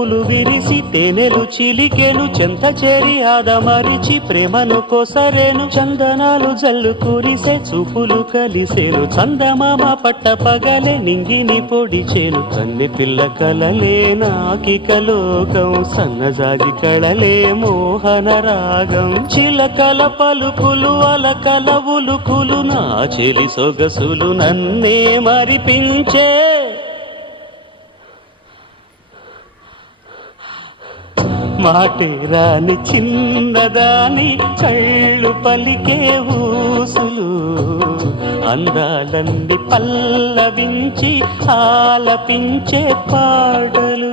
పూలు విరిసి తేనెలు చిలికెను చెంత చేరి ఆదమరిచి ప్రేమను కొసరేను చందనాలు జల్లు కురిసే చూపులు కలిసేను చందమామ పట్ట పగలే నింగిని పొడిచేను కన్నె పిల్ల కలలే నాకిక లోకం సన్నజాజి కళలే మోహన రాగం చిలకల పలుకులు అలకల ఉలుకులు నా చెలి సొగసులు నన్నే మరిపించే మాటే రాని చిన్నదాని కళ్ళు పలికే ఊసులు అందాలన్నీ పల్లవించి ఆలపించే పాటలు